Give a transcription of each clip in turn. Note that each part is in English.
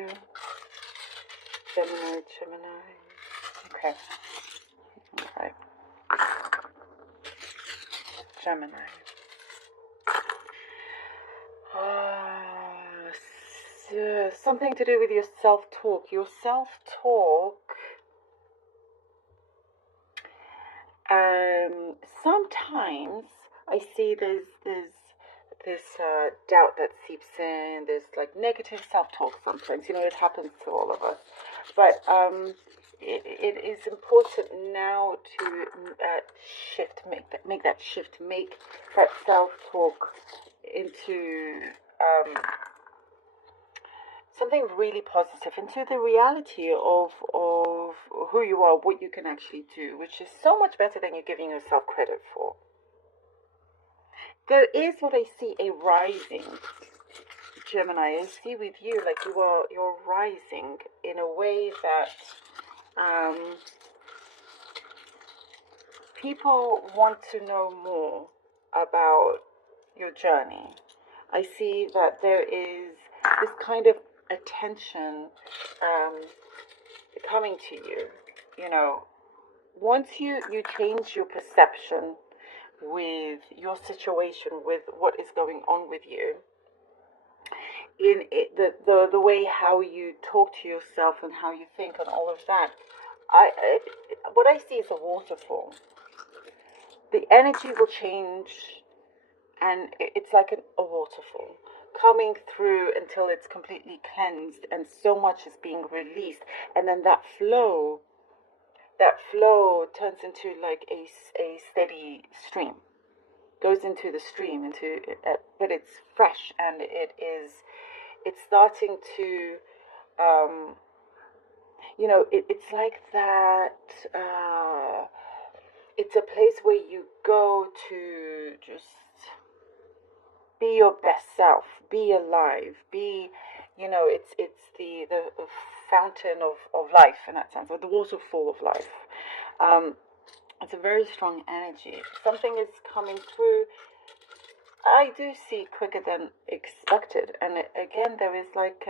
you? Gemini, Gemini. Okay. All right. Gemini. Something to do with your self-talk. Your self-talk. Sometimes I see there's this doubt that seeps in. There's like negative self-talk sometimes. It happens to all of us. But it is important now to make that shift, make that self-talk into something really positive, into the reality of who you are, what you can actually do, which is so much better than you're giving yourself credit for. There is what I see, a rising, Gemini. I see with you like you're rising in a way that people want to know more about your journey. I see that there is this kind of attention coming to you. Once you change your perception with your situation, with what is going on with you, in it, the way how you talk to yourself and how you think and all of that, what I see is a waterfall. The energy will change, and it's like a waterfall coming through until it's completely cleansed and so much is being released, and then that flow turns into like a steady stream, goes into the stream, but it's fresh, and it's starting to it's like that. It's a place where you go to just be your best self, be alive, it's the fountain of life in that sense, or the waterfall of life. It's a very strong energy. Something is coming through. I do see quicker than expected, and again, there is like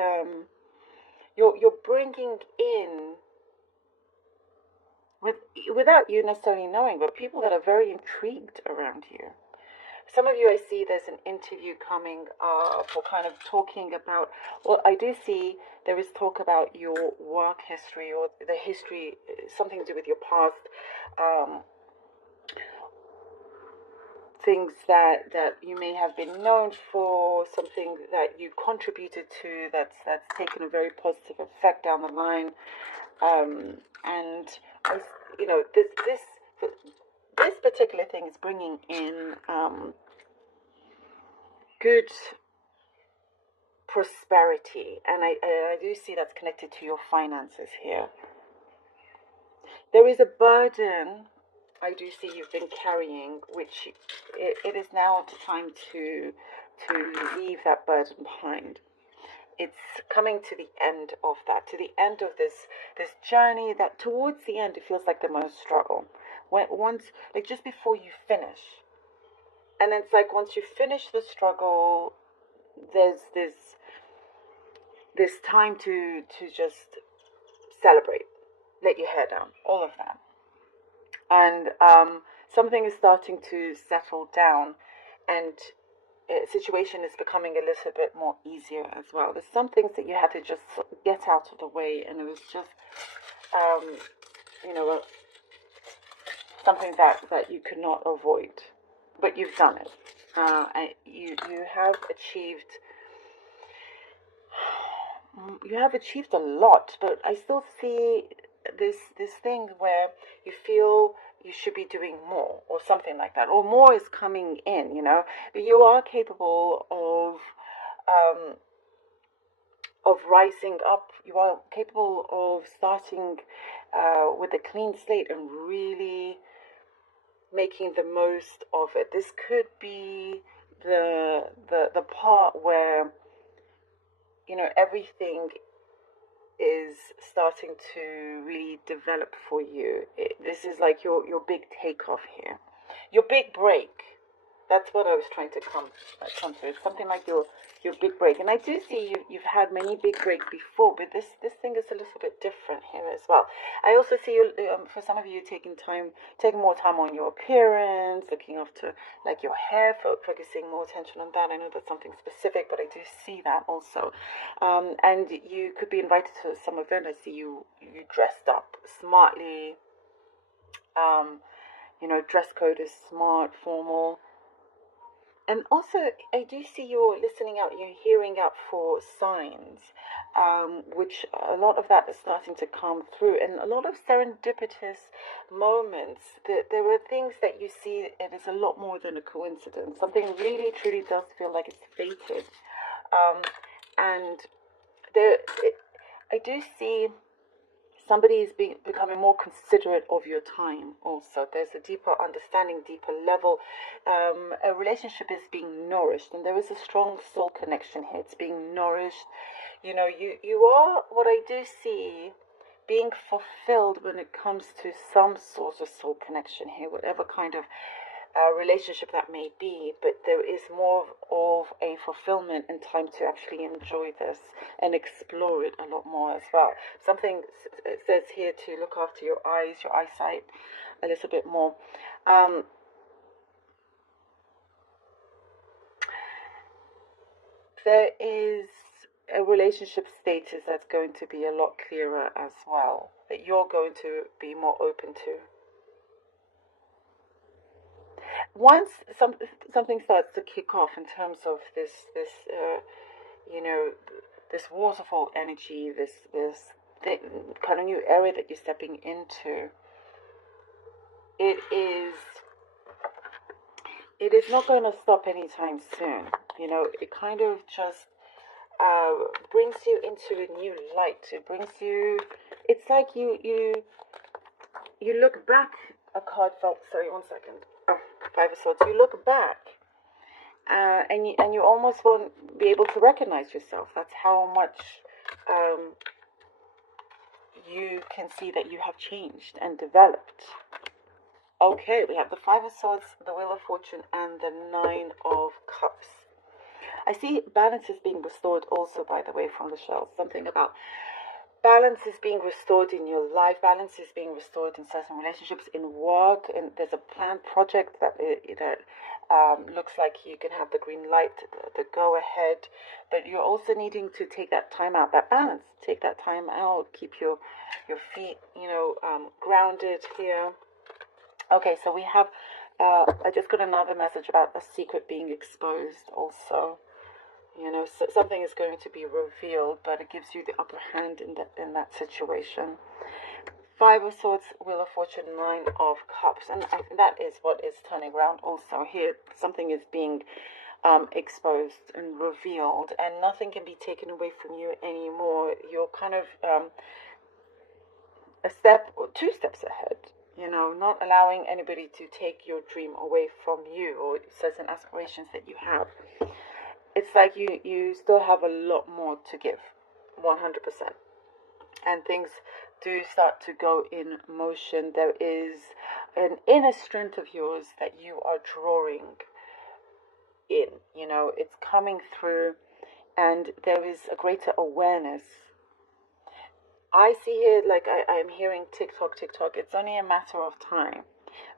you're bringing in, without you necessarily knowing, but people that are very intrigued around you. Some of you, I see there's an interview coming up, or kind of talking about, well, I do see there is talk about your work history, or the history, something to do with your past, things that you may have been known for, something that you contributed to that's taken a very positive effect down the line. And this particular thing is bringing in good prosperity, and I do see that's connected to your finances here. There is a burden I do see you've been carrying, which it is now time to leave that burden behind. It's coming to the end of that, to the end of this journey that towards the end it feels like the most struggle. Once, like just before you finish, and then it's like once you finish the struggle, there's this time to just celebrate, let your hair down, all of that, and something is starting to settle down, and situation is becoming a little bit more easier as well. There's some things that you had to just get out of the way, and it was just something that you could not avoid, but you've done it. And you have achieved a lot, but I still see this thing where you feel you should be doing more, or something like that, or more is coming in. But you are capable of rising up. You are capable of starting with a clean slate and really making the most of it. This could be the part where everything is starting to really develop for you. This is like your big takeoff here, your big break. That's what I was trying to come through. It's something like your big break. And I do see you've had many big breaks before, but this thing is a little bit different here as well. I also see you, for some of you, taking more time on your appearance, looking after like your hair, focusing more attention on that. I know that's something specific, but I do see that also. And you could be invited to some event. I see you dressed up smartly. Dress code is smart, formal. And also, I do see you're listening out, you're hearing out for signs, which a lot of that is starting to come through, and a lot of serendipitous moments. There are things that you see, it is a lot more than a coincidence. Something really, truly does feel like it's fated. And I do see somebody is becoming more considerate of your time also. There's a deeper understanding, deeper level. A relationship is being nourished, and there is a strong soul connection here. It's being nourished. You are, what I do see, being fulfilled when it comes to some sort of soul connection here, whatever kind of relationship that may be, but there is more of a fulfillment and time to actually enjoy this and explore it a lot more as well. Something says here to look after your eyes, your eyesight a little bit more. There is a relationship status that's going to be a lot clearer as well, that you're going to be more open to. Once something starts to kick off in terms of this waterfall energy, this kind of new area that you're stepping into, it is not going to stop anytime soon. It kind of just brings you into a new light. It brings you. It's like you look back. A card felt. Sorry, 1 second. Five of Swords. You look back, and you almost won't be able to recognize yourself. That's how much you can see that you have changed and developed. Okay, we have the Five of Swords, the Wheel of Fortune, and the Nine of Cups. I see balance is being restored also, by the way, from the shells. Something about balance is being restored in your life. Balance is being restored in certain relationships, in work, and there's a planned project that looks like you can have the green light, the go ahead, but you're also needing to take that time out, that balance. Take that time out, keep your feet, grounded here. Okay, so we have, I just got another message about a secret being exposed also. So something is going to be revealed, but it gives you the upper hand in that situation. Five of Swords, Wheel of Fortune, Nine of Cups, and that is what is turning around also here. Something is being exposed and revealed, and nothing can be taken away from you anymore. You're kind of a step or two steps ahead. Not allowing anybody to take your dream away from you or certain aspirations that you have. It's like you still have a lot more to give, 100%. And things do start to go in motion. There is an inner strength of yours that you are drawing in. It's coming through, and there is a greater awareness. I see here, like I'm hearing tick tock. It's only a matter of time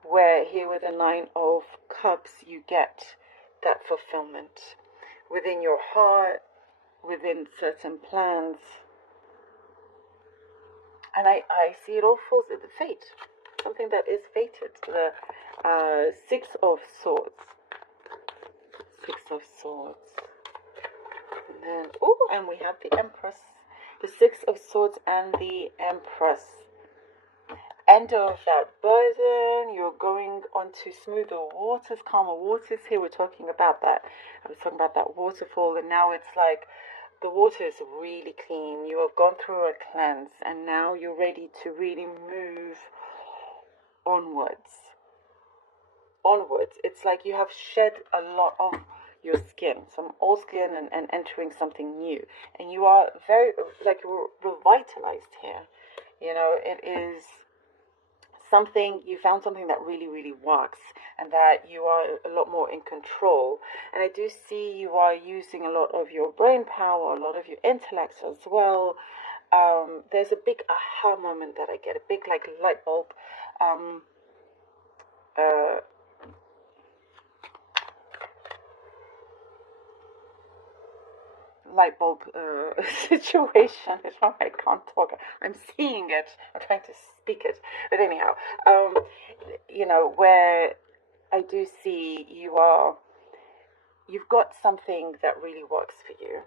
where here with the Nine of Cups, you get that fulfillment within your heart, within certain plans. And I see it all falls into fate. Something that is fated. The Six of Swords. Six of Swords. And then, and we have the Empress. The Six of Swords and the Empress. End of that burden. You're going on to smoother waters, calmer waters. Here we're talking about that. I was talking about that waterfall, and now it's like the water is really clean. You have gone through a cleanse, and now you're ready to really move onwards. It's like you have shed a lot of your skin, some old skin, and entering something new. And you are very, revitalized here. It is you found something that really, really works, and that you are a lot more in control. And I do see you are using a lot of your brain power, a lot of your intellect as well. There's a big aha moment that I get, a big like light bulb uh, situation. It's why I can't talk. I'm seeing it. I'm trying to speak it. But anyhow, where I do see you've got something that really works for you,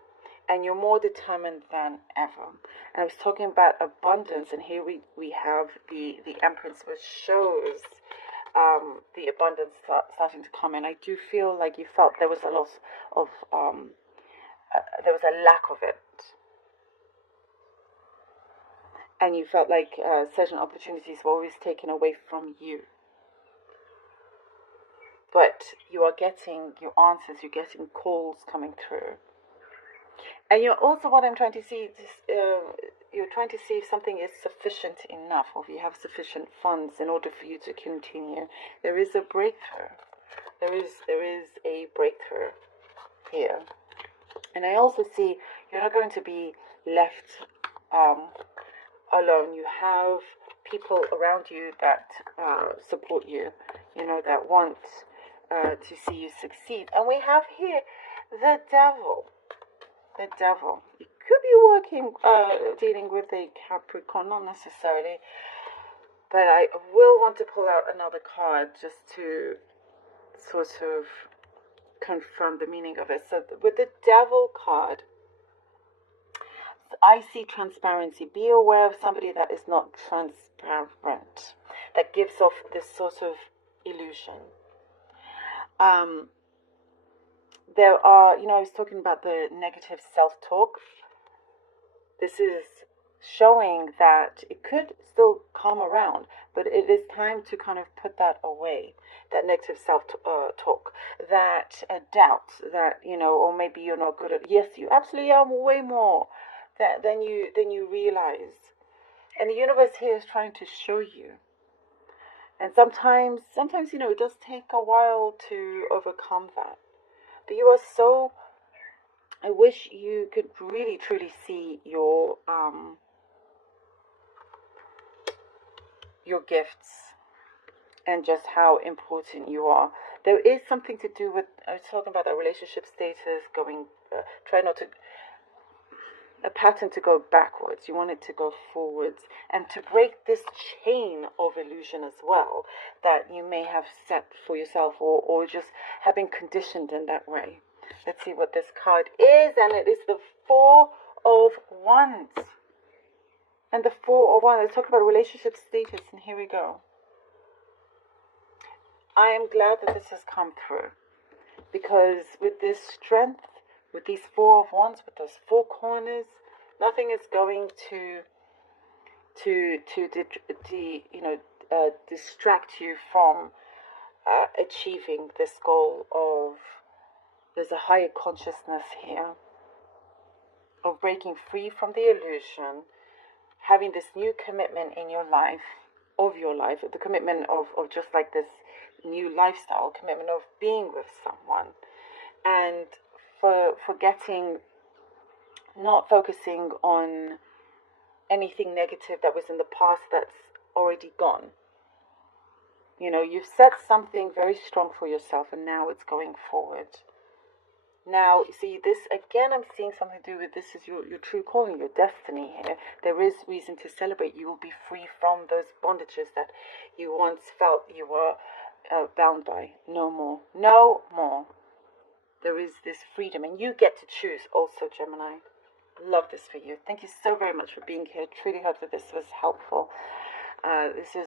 and you're more determined than ever. And I was talking about abundance, and here we have the Empress, which shows the abundance starting to come. And I do feel like you felt there was a loss of there was a lack of it, and you felt like certain opportunities were always taken away from you. But you are getting your answers, you're getting calls coming through. And you're also, what I'm trying to see, you're trying to see if something is sufficient enough, or if you have sufficient funds in order for you to continue. There is a breakthrough. There is a breakthrough here. And I also see you're not going to be left alone. You have people around you that support you, that want to see you succeed. And we have here the devil. The devil. You could be working, dealing with a Capricorn, not necessarily, but I will want to pull out another card just to sort of confirm the meaning of it. So with the devil card, I see transparency. Be aware of somebody that is not transparent, that gives off this sort of illusion. There are, I was talking about the negative self-talk. This is showing that it could still come around, but it is time to kind of put that away, that negative self-talk, that doubt that, or maybe you're not good at, yes, you absolutely are way more than you realize. And the universe here is trying to show you. And sometimes, it does take a while to overcome that. But you are so, I wish you could really, truly see your gifts and just how important you are. There is something to do with, I was talking about that relationship status going, try not to, a pattern to go backwards. You want it to go forwards, and to break this chain of illusion as well that you may have set for yourself, or just have been conditioned in that way. Let's see what this card is, and it is the Four of Wands. And the Four of Wands, let's talk about relationship status, and here we go. I am glad that this has come through, because with this strength, with these Four of Wands, with those four corners, nothing is going to distract you from achieving this goal of, there's a higher consciousness here, of breaking free from the illusion, having this new commitment in your life, the commitment of just like this new lifestyle, commitment of being with someone, and for forgetting, not focusing on anything negative that was in the past that's already gone. You've set something very strong for yourself, and now it's going forward. Now, see, this, again, I'm seeing something to do with, this is your true calling, your destiny here. There is reason to celebrate. You will be free from those bondages that you once felt you were bound by. No more. No more. There is this freedom, and you get to choose also, Gemini. Love this for you. Thank you so very much for being here. Truly hope that this was helpful. This is